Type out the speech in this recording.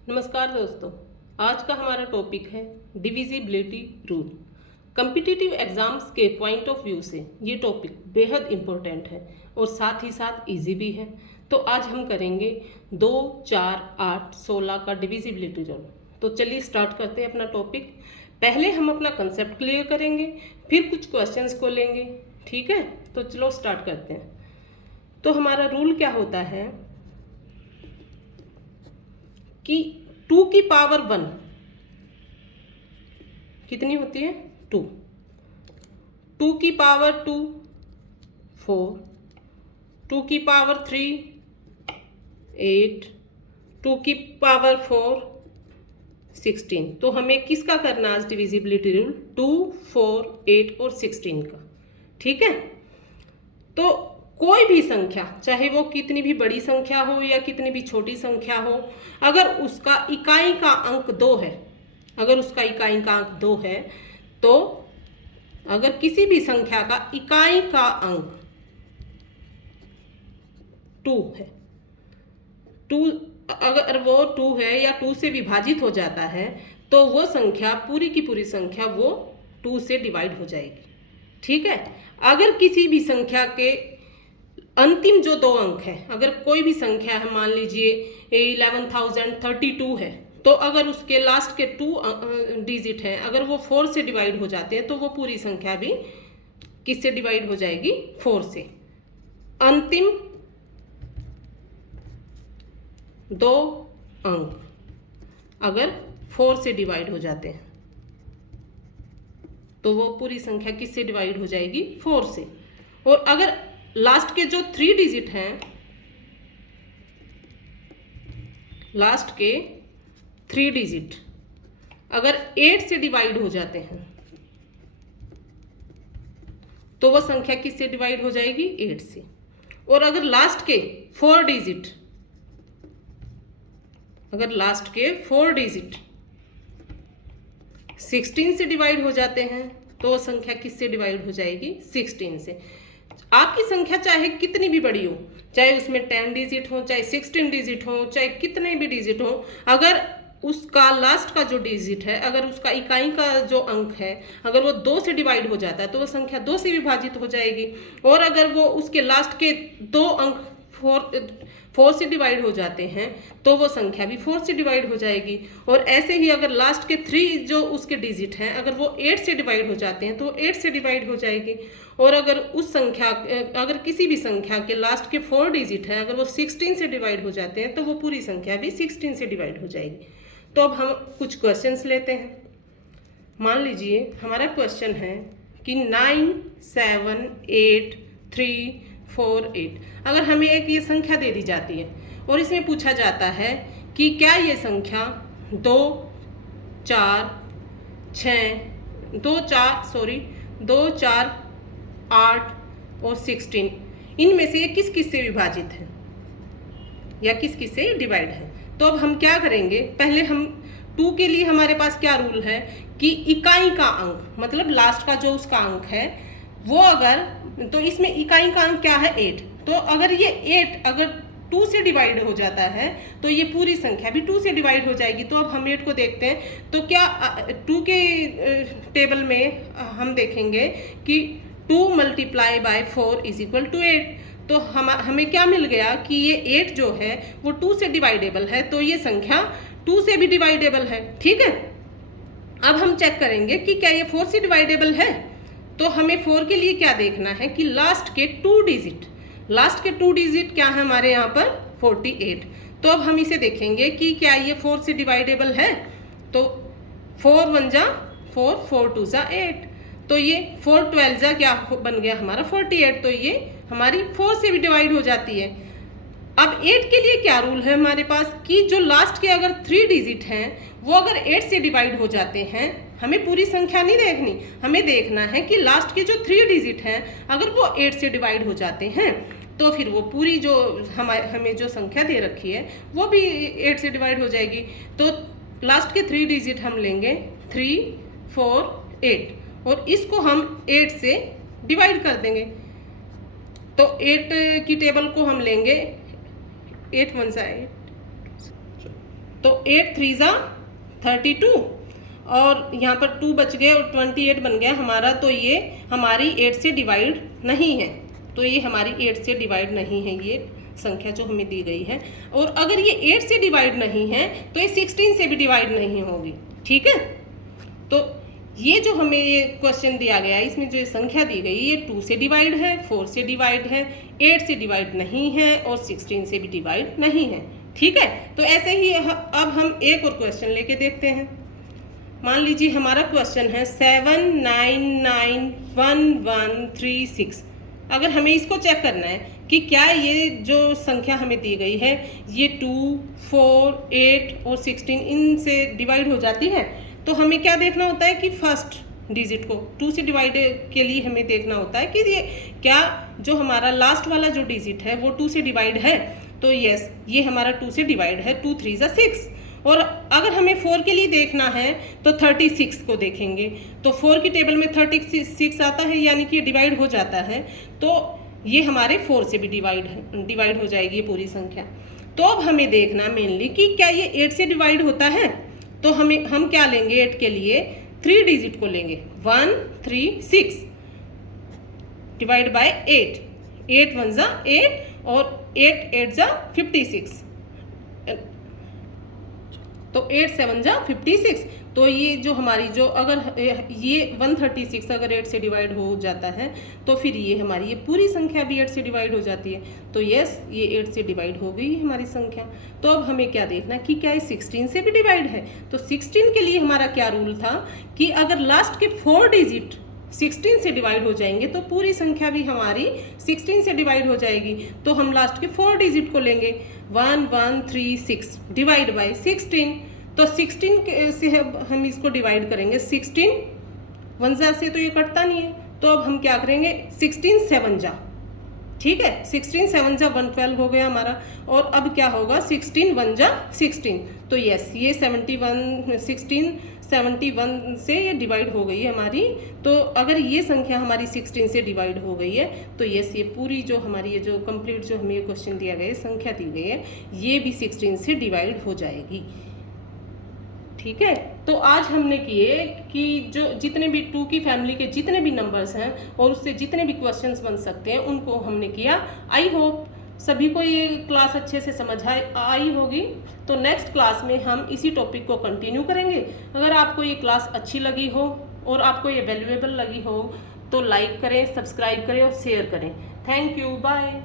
नमस्कार दोस्तों। आज का हमारा टॉपिक है डिविजिबिलिटी रूल। कम्पिटिटिव एग्जाम्स के पॉइंट ऑफ व्यू से ये टॉपिक बेहद इम्पोर्टेंट है और साथ ही साथ इजी भी है। तो आज हम करेंगे 2, 4, 8, 16 का डिविजिबिलिटी रूल। तो चलिए स्टार्ट करते हैं अपना टॉपिक। पहले हम अपना कंसेप्ट क्लियर करेंगे, फिर कुछ क्वेश्चंस को लेंगे। ठीक है, तो चलो स्टार्ट करते हैं। तो हमारा रूल क्या होता है कि 2 की पावर 1 कितनी होती है? 2। 2 की पावर 2 4, 2 की पावर 3 8, 2 की पावर 4 16। तो हमें किसका करना आज डिविजिबिलिटी रूल? 2, 4, 8 और 16 का। ठीक है, तो कोई भी संख्या, चाहे वो कितनी भी बड़ी संख्या हो या कितनी भी छोटी संख्या हो, अगर उसका इकाई का अंक 2 है, तो अगर किसी भी संख्या का इकाई का अंक 2 है, 2 अगर वो 2 है या 2 से विभाजित हो जाता है, तो वो संख्या पूरी की पूरी संख्या वो 2 से डिवाइड हो जाएगी। ठीक है, अगर किसी भी संख्या के अंतिम जो 2 अंक है, अगर कोई भी संख्या है, मान लीजिए 11,032 है, तो अगर उसके लास्ट के 2 डिजिट हैं, अगर वो 4 से डिवाइड हो जाते हैं, तो वो पूरी संख्या भी किससे डिवाइड हो जाएगी? 4 से। अंतिम 2 अंक अगर 4 से डिवाइड हो जाते हैं, तो वो पूरी संख्या किससे डिवाइड हो जाएगी? 4 से। और अगर लास्ट के जो 3 डिजिट हैं, लास्ट के 3 डिजिट अगर 8 से डिवाइड हो जाते हैं, तो वह संख्या किससे डिवाइड हो जाएगी? 8 से। और अगर लास्ट के 4 डिजिट, अगर लास्ट के 4 डिजिट 16 से डिवाइड हो जाते हैं, तो वह संख्या किससे डिवाइड हो जाएगी? 16 से। आपकी संख्या चाहे कितनी भी बड़ी हो, चाहे उसमें 10 डिजिट हो, चाहे 16 डिजिट हो, चाहे कितने भी डिजिट हो, अगर उसका लास्ट का जो डिजिट है, अगर उसका इकाई का जो अंक है, अगर वो 2 से डिवाइड हो जाता है, तो वो संख्या 2 से विभाजित हो जाएगी। और अगर वो उसके लास्ट के 2 अंक 4 से डिवाइड हो जाते हैं, तो वो संख्या भी 4 से डिवाइड हो जाएगी। और ऐसे ही अगर लास्ट के 3 जो उसके डिजिट हैं, अगर वो 8 से डिवाइड हो जाते हैं, तो वो 8 से डिवाइड हो जाएगी। और अगर अगर किसी भी संख्या के लास्ट के 4 डिजिट हैं, अगर वो 16 से डिवाइड हो जाते हैं, तो वो पूरी संख्या भी 16 से डिवाइड हो जाएगी। तो अब हम कुछ क्वेश्चंस लेते हैं। मान लीजिए हमारा क्वेश्चन है कि 9, 7, 8, 3, 4, 8। अगर हमें एक ये संख्या दे दी जाती है और इसमें पूछा जाता है कि क्या ये संख्या 2, 4, 8 और 16 इनमें से किस किस से विभाजित है या किस किस से डिवाइड है। तो अब हम क्या करेंगे, पहले हम 2 के लिए हमारे पास क्या रूल है कि इकाई का अंक, मतलब लास्ट का जो उसका अंक है वो, अगर तो इसमें इकाई का अंक क्या है? 8। तो अगर ये 8 अगर 2 से डिवाइड हो जाता है, तो ये पूरी संख्या भी 2 से डिवाइड हो जाएगी। तो अब हम 8 को देखते हैं, तो क्या 2 के टेबल में हम देखेंगे कि 2 × 4 = 8। तो हमें क्या मिल गया कि ये 8 जो है वो 2 से डिवाइडेबल है, तो ये संख्या 2 से भी डिवाइडेबल है। ठीक है, अब हम चेक करेंगे कि क्या ये 4 से डिवाइडेबल है। तो हमें 4 के लिए क्या देखना है कि लास्ट के 2 डिजिट क्या है हमारे यहाँ पर? 48। तो अब हम इसे देखेंगे कि क्या ये 4 से डिवाइडेबल है। तो 4 × 1 = 4, 4 × 2 = 8। तो ये 4 × 12 क्या बन गया हमारा? 48। तो ये हमारी 4 से भी डिवाइड हो जाती है। अब 8 के लिए क्या रूल है हमारे पास कि जो लास्ट के अगर 3 डिजिट हैं वो अगर 8 से डिवाइड हो जाते हैं, हमें पूरी संख्या नहीं देखनी, हमें देखना है कि लास्ट के जो 3 डिजिट हैं अगर वो 8 से डिवाइड हो जाते हैं, तो फिर वो पूरी जो हमें जो संख्या दे रखी है वो भी 8 से डिवाइड हो जाएगी। तो लास्ट के 3 डिजिट हम लेंगे 3, 4, 8 और इसको हम 8 से डिवाइड कर देंगे। तो 8 की टेबल को हम लेंगे 8 × 1 = 8, तो 8 3 ज़ा 32 और यहाँ पर 2 बच गए और 28 बन गया हमारा। तो ये हमारी 8 से डिवाइड नहीं है, तो ये हमारी 8 से डिवाइड नहीं है ये संख्या जो हमें दी गई है। और अगर ये 8 से डिवाइड नहीं है तो ये 16 से भी डिवाइड नहीं होगी। ठीक है, तो ये जो हमें ये क्वेश्चन दिया गया है इसमें जो ये संख्या दी गई ये 2 से डिवाइड है, 4 से डिवाइड है, 8 से डिवाइड नहीं है और 16 से भी डिवाइड नहीं है। ठीक है, तो ऐसे ही अब हम एक और क्वेश्चन लेके देखते हैं। मान लीजिए हमारा क्वेश्चन है 7991136। अगर हमें इसको चेक करना है कि क्या ये जो संख्या हमें दी गई है ये 2, 4, 8 और 16 इनसे डिवाइड हो जाती है, तो हमें क्या देखना होता है कि फर्स्ट डिजिट को 2 से डिवाइड के लिए हमें देखना होता है कि ये क्या जो हमारा लास्ट वाला जो डिजिट है वो 2 से डिवाइड है। तो यस, ये हमारा 2 से डिवाइड है, 2 3 ज़ा 6। और अगर हमें 4 के लिए देखना है तो 36 को देखेंगे, तो 4 की टेबल में 36 आता है यानी कि डिवाइड हो जाता है, तो ये हमारे 4 से भी डिवाइड हो जाएगी ये पूरी संख्या। तो अब हमें देखना मेनली कि क्या ये 8 से डिवाइड होता है। तो हम क्या लेंगे 8 के लिए 3 डिजिट को लेंगे, 1 3 6 डिवाइड बाय 8, 8 1 ज़ा 8 और 8 8 ज़ा 56, तो 8 7 जा 56। तो ये जो हमारी जो अगर ये 136 अगर 8 से डिवाइड हो जाता है तो फिर ये हमारी ये पूरी संख्या भी 8 से डिवाइड हो जाती है। तो यस, ये 8 से डिवाइड हो गई हमारी संख्या। तो अब हमें क्या देखना कि क्या ये 16 से भी डिवाइड है। तो 16 के लिए हमारा क्या रूल था कि अगर लास्ट के 4 डिजिट 16 से डिवाइड हो जाएंगे तो पूरी संख्या भी हमारी 16 से डिवाइड हो जाएगी। तो हम लास्ट के 4 डिजिट को लेंगे, 1 1 3 6 डिवाइड बाय 16। तो 16 से हम इसको डिवाइड करेंगे, 16 1 जा से तो ये कटता नहीं है, तो अब हम क्या करेंगे 16 7 जा। ठीक है, 16 7 जा 112 हो गया हमारा। और अब क्या होगा 16 1 जा 16। तो यस, ये 16 71 से ये डिवाइड हो गई है हमारी। तो अगर ये संख्या हमारी 16 से डिवाइड हो गई है तो यस, ये पूरी जो हमारी ये जो कंप्लीट जो हमें ये क्वेश्चन दिया गया है संख्या दी गई है ये भी 16 से डिवाइड हो जाएगी। ठीक है, तो आज हमने किए कि जो जितने भी 2 की फैमिली के जितने भी नंबर्स हैं और उससे जितने भी क्वेश्चंस बन सकते हैं उनको हमने किया। आई होप सभी को ये क्लास अच्छे से समझ आई होगी। तो नेक्स्ट क्लास में हम इसी टॉपिक को कंटिन्यू करेंगे। अगर आपको ये क्लास अच्छी लगी हो और आपको ये वैल्यूएबल लगी हो तो लाइक करें, सब्सक्राइब करें और शेयर करें। Thank you, bye.